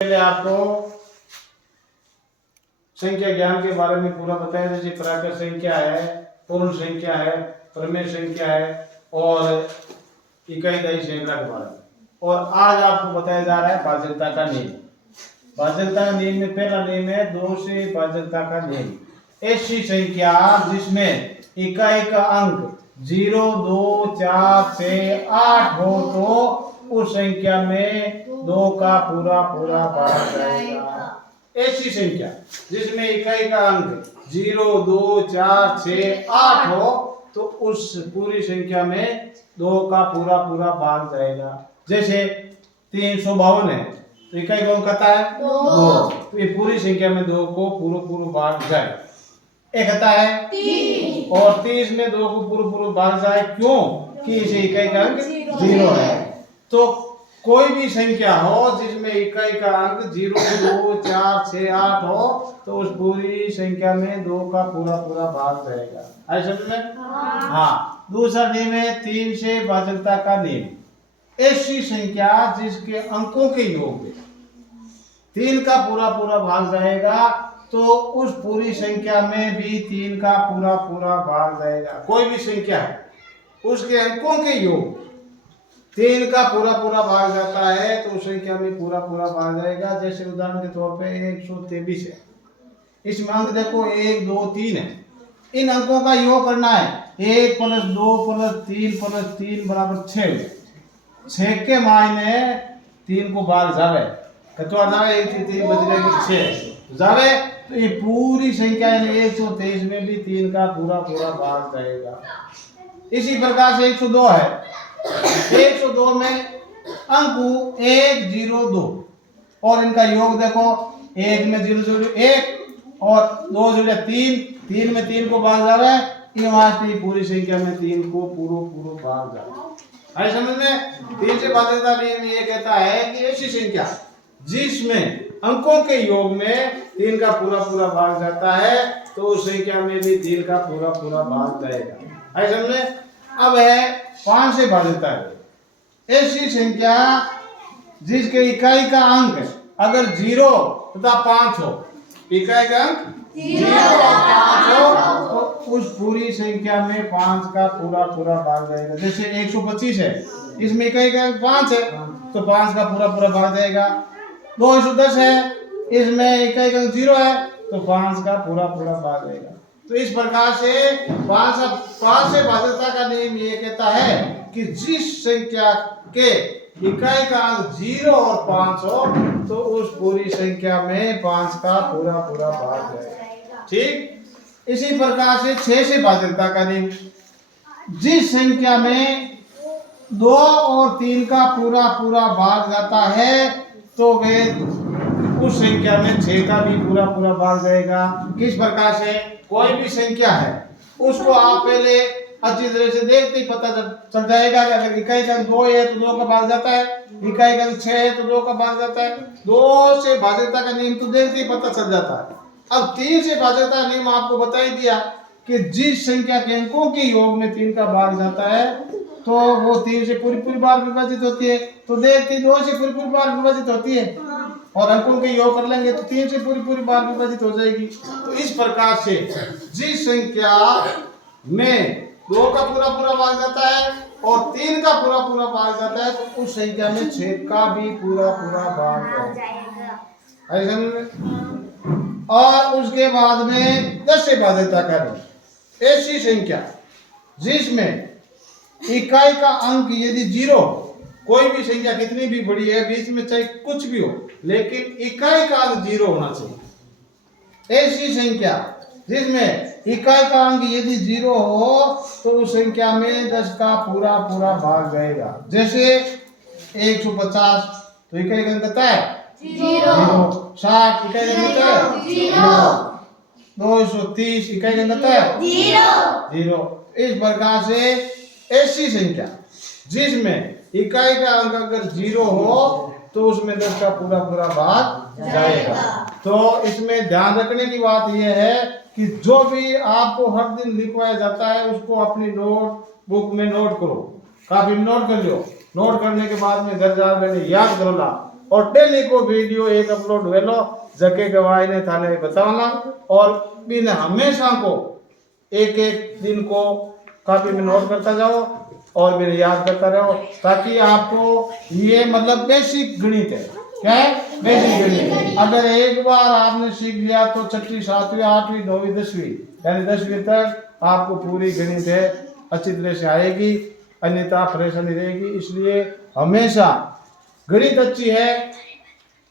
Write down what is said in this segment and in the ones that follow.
पहले आपको संख्या ज्ञान के बारे में पूरा बताया, जैसे प्राकृत संख्या है, पूर्ण संख्या है, प्रमेय संख्या है और इकाई दही श्रृंखला के बारे में। और आज आपको बताया जा रहा है भाज्यता का नियम। भाज्यता का नियम में पहला नियम है 2 से भाज्यता का नियम। ऐसी संख्या जिसमें इकाई का अंक 0, 2, 4, 6, 8 हो तो उस संख्या में 2 का पूरा भाग जाएगा। ऐसी संख्या जिसमें इकाई का अंक 0, 2, 4, 6, 8 हो तो उस पूरी संख्या में 2 का पूरा भाग जाएगा। जैसे 352 है तो इकाई का अंक कितना है 2, तो ये पूरी संख्या में 2 को पूरा भाग जाए। एक आता है 30 और 30 में 2 को पूरा भाग जाए, क्यों कि इसे इकाई का अंक 0 है। तो कोई भी संख्या हो जिसमें इकाई का अंक 0, 2, 4, 6, 8 हो तो उस पूरी संख्या में 2 का पूरा भाग जाएगा। है समझ में? हाँ। दूसरा नियम है 3 से भाज्यता का नियम। ऐसी संख्या जिसके अंकों के योग में 3 का पूरा भाग जाएगा तो उस पूरी संख्या में भी 3 का पूरा भाग जाएगा। कोई भी संख्या है उसके अंकों के योग 3 का पूरा भाग जाता है तो उस संख्या में पूरा भाग जाएगा। जैसे उदाहरण के तौर पे 123 है, इसमें अंक देखो 1, 2, 3 है। इन अंकों का योग करना है 1 + 2 + 3 + 3 = 6। 6 के मायने 3 को भाग जावे कतवा जावे 3 बच जाएगी 6 जावे, तो ये पूरी संख्या यानी 123 में भी 3 का पूरा भाग जाएगा। इसी प्रकार से 102 है। 102 में अंक 1, 0, 2 और इनका योग देखो 1 में 0, 0, 1 और 2, 0, 3 में 3 को भाग जा रहा है, ये वास्ते पूरी संख्या में 3 को पूरा भाग जा रहा है। समझ में? 3 से भाज्यता नियम ये कहता है कि ऐसी संख्या जिसमें अंकों के योग में 3 का पूरा भाग जाता है तो उस संख्या में भी 3 का पूरा भाग जाएगा। है समझ में? अब है 5 से भाज्यता है। ऐसी संख्या जिसके इकाई का अंक अगर 0 तथा 5 हो, इकाई का अंक 0 और 5 हो तो उस पूरी संख्या में 5 का पूरा भाग जाएगा। जैसे 125 है, इसमें इकाई का अंक 5 है तो 5 का पूरा भाग जाएगा। 210 है, इसमें इकाई का अंक 0 है तो 5 का पूरा भाग जाएगा। तो इस प्रकार से 5 से भाज्यता का नियम ये कहता है कि जिस संख्या के इकाई का अंक 0 और 5 हो तो उस पूरी संख्या में 5 का पूरा भाग जाएगा। ठीक। इसी प्रकार से 6 से भाज्यता का नियम, जिस संख्या में 2 और 3 का पूरा भाग जाता है तो वे उस संख्या में 6 का भी पूरा भाग जाएगा। किस प्रकार से? कोई भी संख्या है उसको आप पहले अच्छी तरह से देखते ही पता चल जाएगा कि अगर इकाई का 2 है तो 2 का भाग जाता है, इकाई का 6 है तो 2 का भाग जाता है। 2 से भाज्यता का नियम तो देखते ही पता चल जाता है। अब 3 से भाज्यता नियम आपको बता ही दिया कि जिस संख्या के अंकों के योग में 3 का भाग जाता है तो वो 3 से पूरी बार विभाजित होती है, तो देखते 2 से पूरी बार विभाजित होती है और अंकों के योग कर लेंगे तो 3 से पूरी बार विभाजित हो जाएगी। तो इस प्रकार से जिस संख्या में 2 का पूरा भाग जाता है और 3 का पूरा भाग जाता है तो उस संख्या में 6 का भी पूरा भाग जाएगा। ऐसा में और उसके बाद में 10 से भाज्यता करें। ऐसी संख्या जिसमें इकाई का अंक यदि 0, कोई भी संख्या कितनी भी बड़ी है बीच में चाहे कुछ भी हो लेकिन इकाई का अंक 0 होना चाहिए। ऐसी संख्या जिसमें इकाई का अंक यदि 0 हो तो उस संख्या में 10 का पूरा भाग जाएगा। जैसे 150 तो इकाई का अंक कितना है 0। 60 इकाई का अंक कितना है 0। 230 इकाई का अंक कितना है 0। इस प्रकार से ऐसी संख्या जिसमें इकाई का अंक अगर 0 हो तो उसमें 10 का पूरा भाग जाएगा। तो इसमें ध्यान रखने की बात यह है कि जो भी आपको हर दिन लिखवाया जाता है उसको अपनी नोट बुक में नोट करो, काफी नोट कर लो। नोट करने के बाद में घर जा मैंने याद कर ला और डेली को वीडियो एक अपलोड वेलो जके गवाही ने थाने बतावना और बिन हमेशा को एक एक दिन को कॉपी में नोट करता जाओ और फिर याद करता रहो ताकि आपको ये मतलब बेसिक गणित है। क्या है? बेसिक गणित। अगर एक बार आपने सीख लिया तो छठी सातवीं आठवीं नौवीं 10वीं यानी 10वीं तक आपको पूरी गणित है अच्छी तरह से आएगी, अन्यथा परेशानी रहेगी। इसलिए हमेशा गणित अच्छी है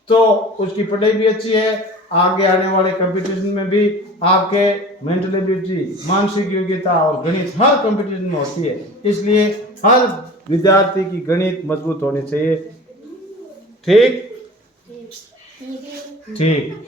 तो उसकी पढ़ाई भी अच्छी है, आगे आने वाले कंपटीशन में भी आपके मेंटल एबिलिटी मानसिक योग्यता और गणित हर कंपटीशन में होती है। इसलिए हर विद्यार्थी की गणित मजबूत होनी चाहिए। ठीक ठीक।